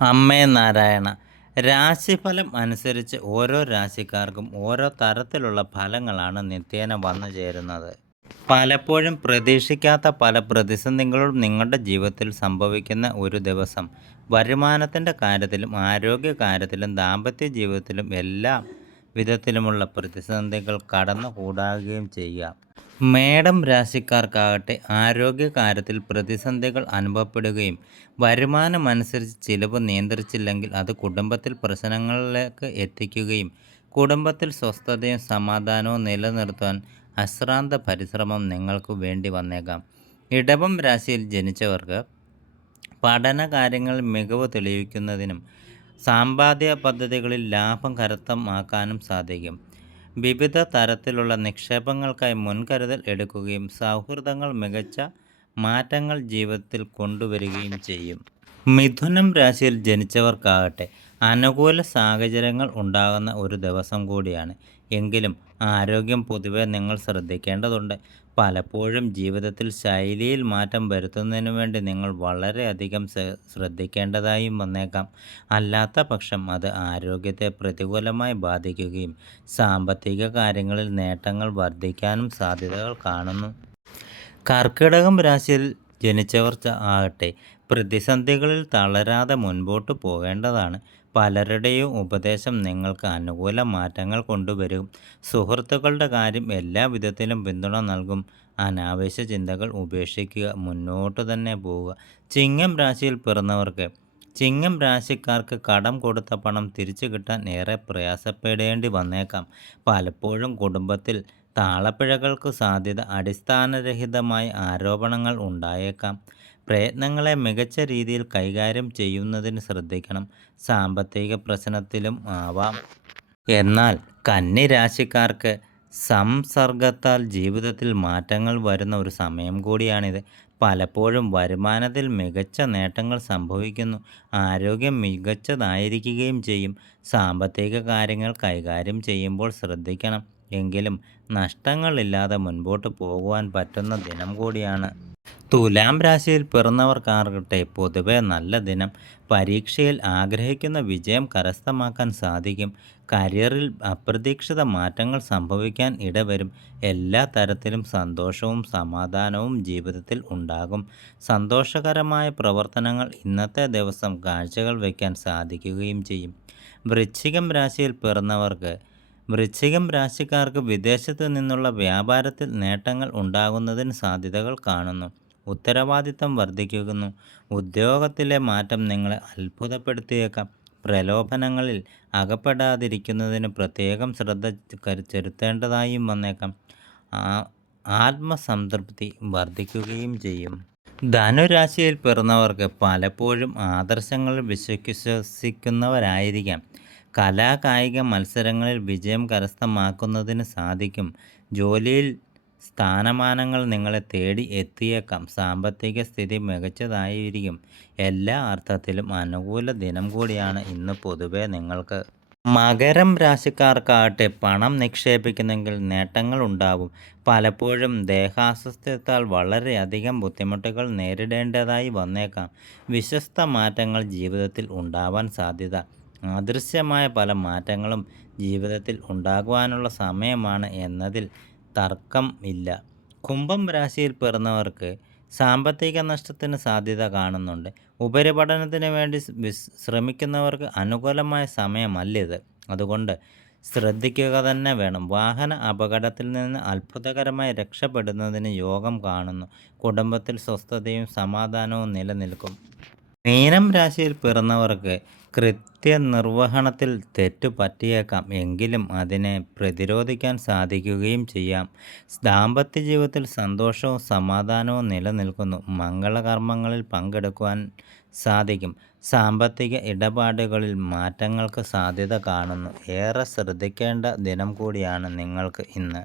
അമ്മേ നാരായണ. രാശിഫലം അനുസരിച്ച് ഓരോ രാശിക്കാർക്കും ഓരോ തരത്തിലുള്ള ഫലങ്ങളാണ് നിത്യേന വന്നു ചേരുന്നത്. പലപ്പോഴും പ്രതീക്ഷിക്കാത്ത പല പ്രതിസന്ധികളും നിങ്ങളുടെ ജീവിതത്തിൽ സംഭവിക്കുന്ന ഒരു ദിവസം. വരുമാനത്തിന്റെ കാര്യത്തിലും ആരോഗ്യ കാര്യത്തിലും ദാമ്പത്യ ജീവിതത്തിലും എല്ലാ വിധത്തിലുമുള്ള പ്രതിസന്ധികൾ കടന്നു കൂടാകുകയും ചെയ്യാം. മേടം രാശിക്കാർക്കാകട്ടെ ആരോഗ്യകാര്യത്തിൽ പ്രതിസന്ധികൾ അനുഭവപ്പെടുകയും വരുമാനം അനുസരിച്ച് ചിലവ് നിയന്ത്രിച്ചില്ലെങ്കിൽ അത് കുടുംബത്തിൽ പ്രശ്നങ്ങളിലേക്ക് എത്തിക്കുകയും കുടുംബത്തിൽ സ്വസ്ഥതയും സമാധാനവും നിലനിർത്താൻ അശ്രാന്ത പരിശ്രമം നിങ്ങൾക്ക് വേണ്ടി വന്നേക്കാം. ഇടവം രാശിയിൽ ജനിച്ചവർക്ക് പഠന കാര്യങ്ങൾ മികവ് തെളിയിക്കുന്നതിനും സാമ്പാദ്യ പദ്ധതികളിൽ ലാഭം കരസ്ഥമാക്കാനും സാധിക്കും. വിവിധ തരത്തിലുള്ള നിക്ഷേപങ്ങൾക്കായി മുൻകരുതൽ എടുക്കുകയും സൗഹൃദങ്ങൾ മികച്ച മാറ്റങ്ങൾ ജീവിതത്തിൽ കൊണ്ടുവരികയും ചെയ്യും. മിഥുനം രാശിയിൽ ജനിച്ചവർക്കാകട്ടെ അനുകൂല സാഹചര്യങ്ങൾ ഉണ്ടാകുന്ന ഒരു ദിവസം കൂടിയാണ്. എങ്കിലും ആരോഗ്യം പൊതുവെ നിങ്ങൾ ശ്രദ്ധിക്കേണ്ടതുണ്ട്. പലപ്പോഴും ജീവിതത്തിൽ ശൈലിയിൽ മാറ്റം വരുത്തുന്നതിന് വേണ്ടി നിങ്ങൾ വളരെയധികം ശ്രദ്ധിക്കേണ്ടതായും വന്നേക്കാം. അല്ലാത്ത പക്ഷം അത് ആരോഗ്യത്തെ പ്രതികൂലമായി ബാധിക്കുകയും സാമ്പത്തിക കാര്യങ്ങളിൽ നേട്ടങ്ങൾ വർദ്ധിക്കാനും സാധ്യതകൾ കാണുന്നു. കർക്കിടകം രാശിയിൽ ജനിച്ചവർ ആകട്ടെ. പ്രതിസന്ധികളിൽ തളരാതെ മുൻപോട്ട് പോകേണ്ടതാണ്. പലരുടെയും ഉപദേശം നിങ്ങൾക്ക് അനുകൂല മാറ്റങ്ങൾ കൊണ്ടുവരും. സുഹൃത്തുക്കളുടെ കാര്യം എല്ലാ വിധത്തിലും പിന്തുണ നൽകും. അനാവശ്യ ചിന്തകൾ ഉപേക്ഷിക്കുക മുന്നോട്ട് തന്നെ പോവുക. ചിങ്ങം രാശിയിൽ പിറന്നവർക്ക് ചിങ്ങം രാശിക്കാർക്ക് കടം കൊടുത്ത പണം തിരിച്ചു കിട്ടാൻ ഏറെ പ്രയാസപ്പെടേണ്ടി വന്നേക്കാം. പലപ്പോഴും കുടുംബത്തിൽ താളപ്പിഴകൾക്ക് സാധ്യത അടിസ്ഥാനരഹിതമായ ആരോപണങ്ങൾ ഉണ്ടായേക്കാം. പ്രയത്നങ്ങളെ മികച്ച രീതിയിൽ കൈകാര്യം ചെയ്യുന്നതിന് ശ്രദ്ധിക്കണം. സാമ്പത്തിക പ്രശ്നത്തിലും ആവാം. എന്നാൽ കന്നി രാശിക്കാർക്ക് സംസർഗത്താൽ ജീവിതത്തിൽ മാറ്റങ്ങൾ വരുന്ന ഒരു സമയം കൂടിയാണിത്. പലപ്പോഴും വരുമാനത്തിൽ മികച്ച നേട്ടങ്ങൾ സംഭവിക്കുന്നു. ആരോഗ്യം മികച്ചതായിരിക്കുകയും ചെയ്യും. സാമ്പത്തിക കാര്യങ്ങൾ കൈകാര്യം ചെയ്യുമ്പോൾ ശ്രദ്ധിക്കണം. എങ്കിലും നഷ്ടങ്ങളില്ലാതെ മുൻപോട്ട് പോകുവാൻ പറ്റുന്ന ദിനം കൂടിയാണ്. തുലാം രാശിയിൽ പിറന്നവർക്കാർക്കട്ടെ പൊതുവെ നല്ല ദിനം. പരീക്ഷയിൽ ആഗ്രഹിക്കുന്ന വിജയം കരസ്ഥമാക്കാൻ സാധിക്കും. കരിയറിൽ അപ്രതീക്ഷിത മാറ്റങ്ങൾ സംഭവിക്കാൻ ഇടവരും. എല്ലാ തരത്തിലും സന്തോഷവും സമാധാനവും ജീവിതത്തിൽ ഉണ്ടാകും. സന്തോഷകരമായ പ്രവർത്തനങ്ങൾ ഇന്നത്തെ ദിവസം കാഴ്ചകൾ വയ്ക്കാൻ സാധിക്കുകയും ചെയ്യും. വൃശ്ചികം രാശിയിൽ പിറന്നവർക്ക് വൃശ്ചികം രാശിക്കാർക്ക് വിദേശത്ത് നിന്നുള്ള വ്യാപാരത്തിൽ നേട്ടങ്ങൾ ഉണ്ടാകുന്നതിന് സാധ്യതകൾ കാണുന്നു. ഉത്തരവാദിത്തം വർദ്ധിക്കുന്നു. ഉദ്യോഗത്തിലെ മാറ്റം നിങ്ങളെ അത്ഭുതപ്പെടുത്തിയേക്കാം. പ്രലോഭനങ്ങളിൽ അകപ്പെടാതിരിക്കുന്നതിന് പ്രത്യേകം ശ്രദ്ധ ചെലുത്തേണ്ടതായും വന്നേക്കാം. ആത്മസംതൃപ്തി വർദ്ധിക്കുകയും ചെയ്യും. ധനുരാശിയിൽ പിറന്നവർക്ക് പലപ്പോഴും ആദർശങ്ങളിൽ വിശ്വസിക്കുന്നവരായിരിക്കാം. കലാകായിക മത്സരങ്ങളിൽ വിജയം കരസ്ഥമാക്കുന്നതിന് സാധിക്കും. ജോലിയിൽ സ്ഥാനമാനങ്ങൾ നിങ്ങളെ തേടി എത്തിയേക്കാം. സാമ്പത്തിക സ്ഥിതി മികച്ചതായിരിക്കും. എല്ലാ അർത്ഥത്തിലും അനുകൂല ദിനം കൂടിയാണ് ഇന്ന് പൊതുവെ നിങ്ങൾക്ക്. മകരം രാശിക്കാർക്കാകട്ടെ പണം നിക്ഷേപിക്കുന്നെങ്കിൽ നേട്ടങ്ങൾ ഉണ്ടാവും. പലപ്പോഴും ദേഹാസ്വസ്ഥത്താൽ വളരെയധികം ബുദ്ധിമുട്ടുകൾ നേരിടേണ്ടതായി വന്നേക്കാം. വിശ്വസ്ത മാറ്റങ്ങൾ ജീവിതത്തിൽ ഉണ്ടാവാൻ സാധ്യത. അദൃശ്യമായ പല മാറ്റങ്ങളും ജീവിതത്തിൽ ഉണ്ടാകുവാനുള്ള സമയമാണ് എന്നതിൽ തർക്കം ഇല്ല. കുംഭം രാശിയിൽ പിറന്നവർക്ക് സാമ്പത്തിക നഷ്ടത്തിന് സാധ്യത കാണുന്നുണ്ട്. ഉപരിപഠനത്തിന് വേണ്ടി ശ്രമിക്കുന്നവർക്ക് അനുകൂലമായ സമയമല്ലിത് അതുകൊണ്ട് ശ്രദ്ധിക്കുക തന്നെ വേണം. വാഹന അപകടത്തിൽ നിന്ന് അത്ഭുതകരമായി രക്ഷപ്പെടുന്നതിന് യോഗം കാണുന്നു. കുടുംബത്തിൽ സ്വസ്ഥതയും സമാധാനവും നിലനിൽക്കും. മീനം രാശിയിൽ പിറന്നവർക്ക് കൃത്യനിർവഹണത്തിൽ തെറ്റു പറ്റിയേക്കാം. എങ്കിലും അതിനെ പ്രതിരോധിക്കാൻ സാധിക്കുകയും ചെയ്യാം. ദാമ്പത്യ ജീവിതത്തിൽ സന്തോഷവും സമാധാനവും നിലനിൽക്കുന്നു. മംഗളകർമ്മങ്ങളിൽ പങ്കെടുക്കുവാൻ സാധിക്കും. സാമ്പത്തിക ഇടപാടുകളിൽ മാറ്റങ്ങൾക്ക് സാധ്യത കാണുന്നു. ഏറെ ശ്രദ്ധിക്കേണ്ട ദിനം കൂടിയാണ് നിങ്ങൾക്ക് ഇന്ന്.